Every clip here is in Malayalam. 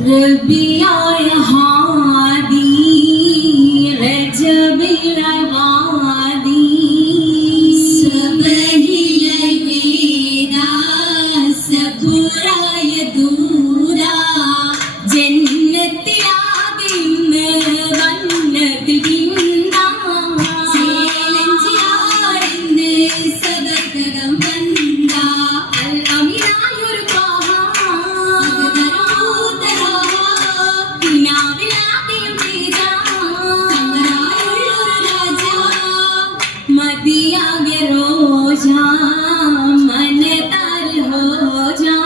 ربيع هادي رجب العوادي سبه البيدا سبرا يدورا جنة العظيم بنت البندا سيلنجيارن سبكم بندا الأمينة يرقاها मन तर हो जा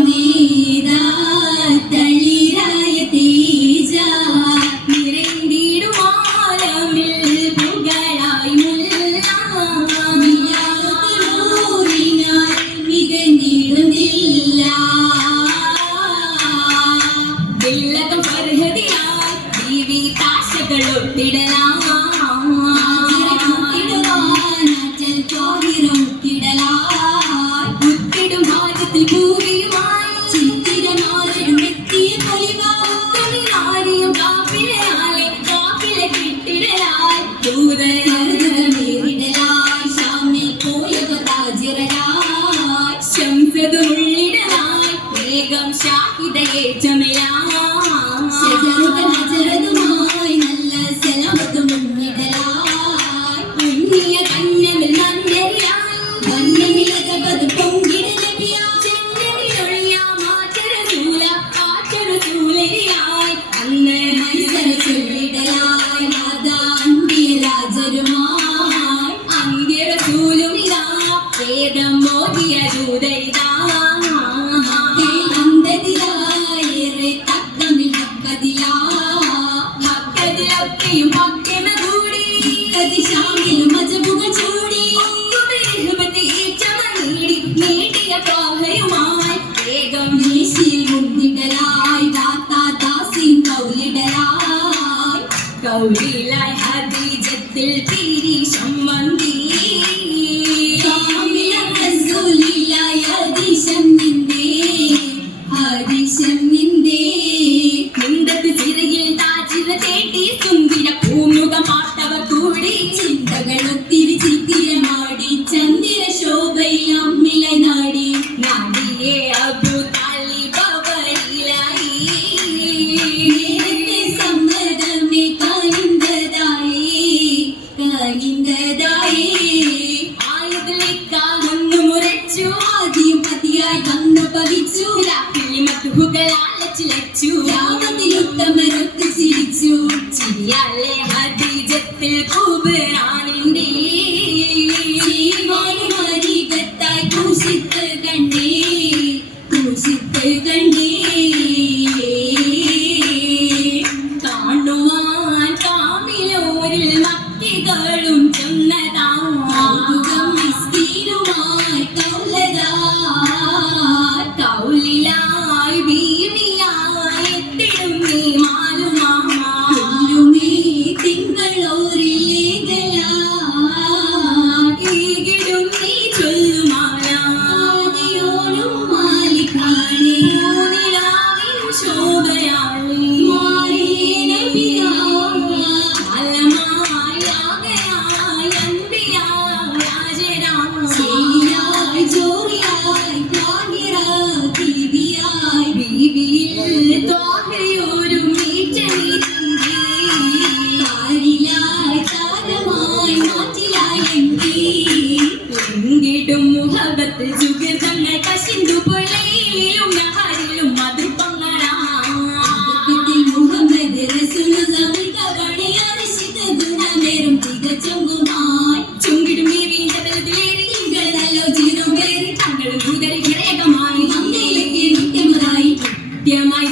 मेरा तलिराय तेजा निरंदिടുവാനമിൽ പുകളായി മുല്ലൂരിനാൽ മികഞ്ഞിടുന്നില്ല ദില്ലകം ഫർഹദിയായി ജീവിതാശകളൊട്ടിടലാം ഷാഹിദയെ ജമലാം ശജറതുമായി നല്ല സലാമത്ത് മുന്നിടലായി പുണ്യ കന്യമിൽ നന്ദരിയായി വന്യമിലകത് പൊങ്കിടലബിയ ചെന്നമിലൊഴിയ മാറ്റരസൂല കാറ്റരസൂലരിയായി അന്ന് മൈസര ചൊല്ലിടലായി മാതാ അന്ത്യ രാജരുമായി അന്ത്യരസൂലുമിതാ വേദം മോദിയ ദൂതരിതാ കൗലിലായി ഹദീജത്തിൽ പിരിശം വന്തി റസൂലിലായി ഹദീശം നിന്റെ കുന്തത്ത് ചിറകിൽ താജിര തേട്ടി സുന്ദര പൂമുഖം പാട്ടവ കൂടി ചിന്തകളൊത്തിരി ചിത്തിരമാടി ചന്ദ്ര ശോഭയിൽ അമ്മില നാടി നാടിയെ അബു താലിബ് അവരിലായി ഹദീജത്തിൽ കുബറാനിന്റെ ജീവാനുമരികത്തായി കുശിത്ത് കണ്ടേ കാണുവാൻ കാമിലോരിൽ മക്കികളും ചെന്നതാ കൗലിലായി ഭീമിയായി എത്തിടും നീ മാലുമാമേ തിങ്കളോരിലേതലാടും നീ ചൊല്ലുമാലോനും മാലിക്കാണേ ശോഭയാളി മുഹബത്ത് സുഗന്ധങ്ങൾ കശിന്തു പൊള്ളയിലും നഹരിലും മധുപങ്ങളാം മുഹമ്മദ് റസൂലുള്ളാഹി അർശിത ഗുണമേറും തികച്ചൊങ്കുമായി ചുങ്കിടും ഈ വീണ്ടതിലേറി ഇങ്ങളല്ലോ ജീവനും പേറി തങ്ങളും ഭൂതരി ഘടകമായി നമ്മയിലേക്ക് നിത്യമായി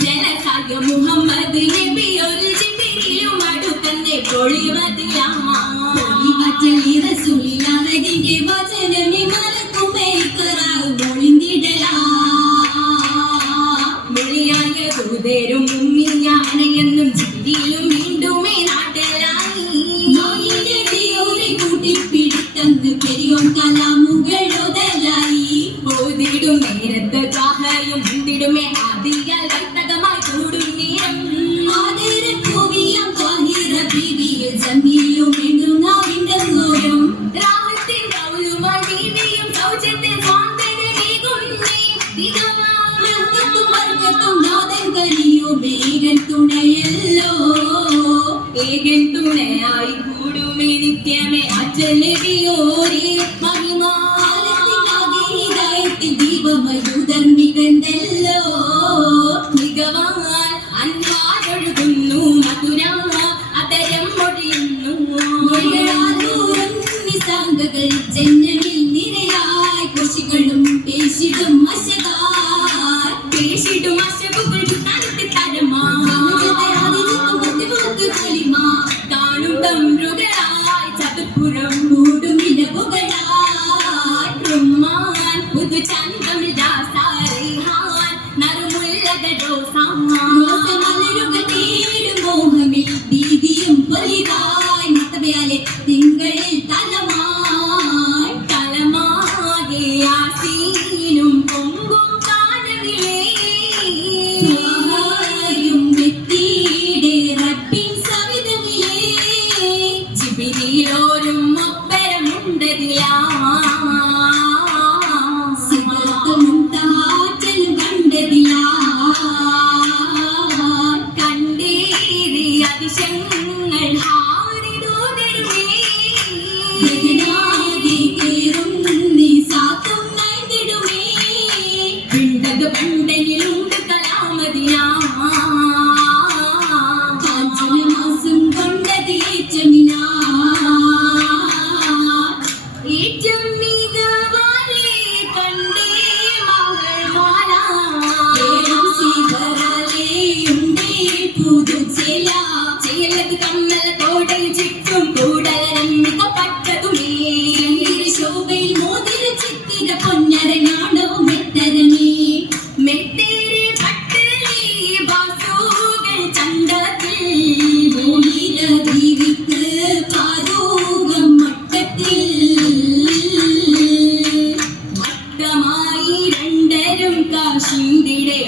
ജനസായ മുഹമ്മദ് നബി ഒരു ജിബിരിലും അടുത്തന്നെ പൊളിവതിയാ ഏകൻ തുണയായി കൂടുമേ നിത്യമേ അച്ഛനടിയോരേ മഹിമാലത്തിനാകെ ഹൃദയത്തിൽ ദീപമയുധർമ്മികണ്ടല്ലോ മികവാൻ അൻപാരൊഴുകുന്നു മധുര അതരം മൊഴിയുന്നു നിസാംഗകൾ ജന്മയിൽ നിരയായി കോശികളും പേശിടും അശകാർ പേശിടും അശകുകൾ തനത്തി തരമാ കാണും തമ്രുകളായി ചതുപ്പുറം കൂടും ഇടവുകളായി ബ്രഹ്മാൻ പുതു ചന്തമിൽ ദാസാരിഹാൻ നറുമുല്ലകടോ സാമലരുക തേടും മോഹമിൽ ഭീതിയും പൊലിതായി മത്തവയാലെ തിങ്കളിൽ തലമായി തലമാകെ ആസീനും പൊങ്കും കാലമിലേ ോരും ഒപ്പരമുണ്ടതിലാ സിദ്ധത്തും കണ്ടതിലാ കണ്ടേറി അതിശങ്ങൾ ഹാരിതോടരുമേ നീ സാത്തും നൈതിടുമേ പിണ്ടത് പണ്ടനിലുണ്ട് കലാമതിയാ കാഞ്ചനമാസം കൊണ്ടത് ഏറ്റമിനാ ഏറ്റം മികവാലേ കണ്ടേ മകൾ മാല സീതരാലേയുണ്ടേ പുതു ചേല ചേലത് കമ്മല കോടയിൽ ചുറ്റും കൂടലരം മികപ്പെട്ടതുമേ ശോഭയിൽ മോതിര ചിത്തിര പൊന്നരനാണോ മെത്തരമേ മെത്തേരെ പട്ടലേ ബാസുകൾ ചന്തത്തിൽ മോഹിത ദീവിക്ക് പാദൂകം മട്ടത്തിൽ മട്ടമായി രണ്ടരും കാശിന്തിടെ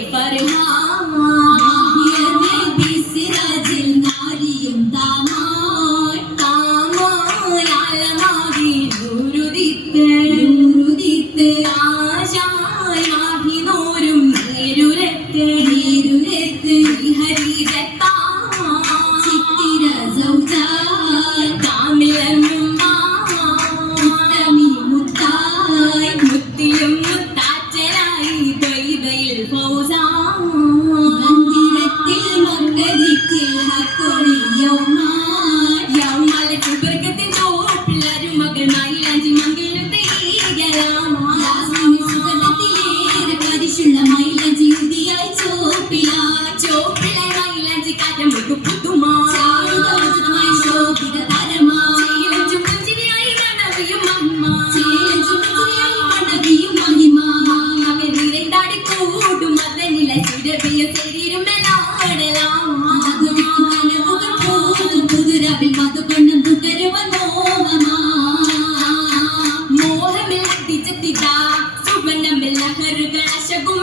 സിറാജിൽ നാരിയും താമായി താമാലമാകി ദൂരുദിത്ത് ആശായി മാകി നോരും നേരുരത്ത് ഹരികത്താ ചിത്തിര സൗജായി കാമിലനും മുത്തായി മുത്തിലും മുത്താച്ചലായി ദ്വൈതയിൽ മന്ദിരത്തിൽ മക്കരിക്കിൽ യൗമാല ചുബർഗത്തിൻ ചോപ്പിലരും മകൾ മൈലാഞ്ചി മംഗളത്തേറെ പരിശുള്ള മൈലാഞ്ചി ഉദിയായി ചോപ്പിലായി മൈലാഞ്ചി കരമുകു പുതുമാ ശോഭിത തരമാ പുഞ്ചിരിയായി മണവിയും മഹിമ മകൻ നിരണ്ടാടി കൂടും മതനില ചുരവിയ ശരീരം പുതുരവിൽ മധുകണ്ണം മോഹമിൽ സുവർണ്ണമിൽ ലഹറുകൾ അശകും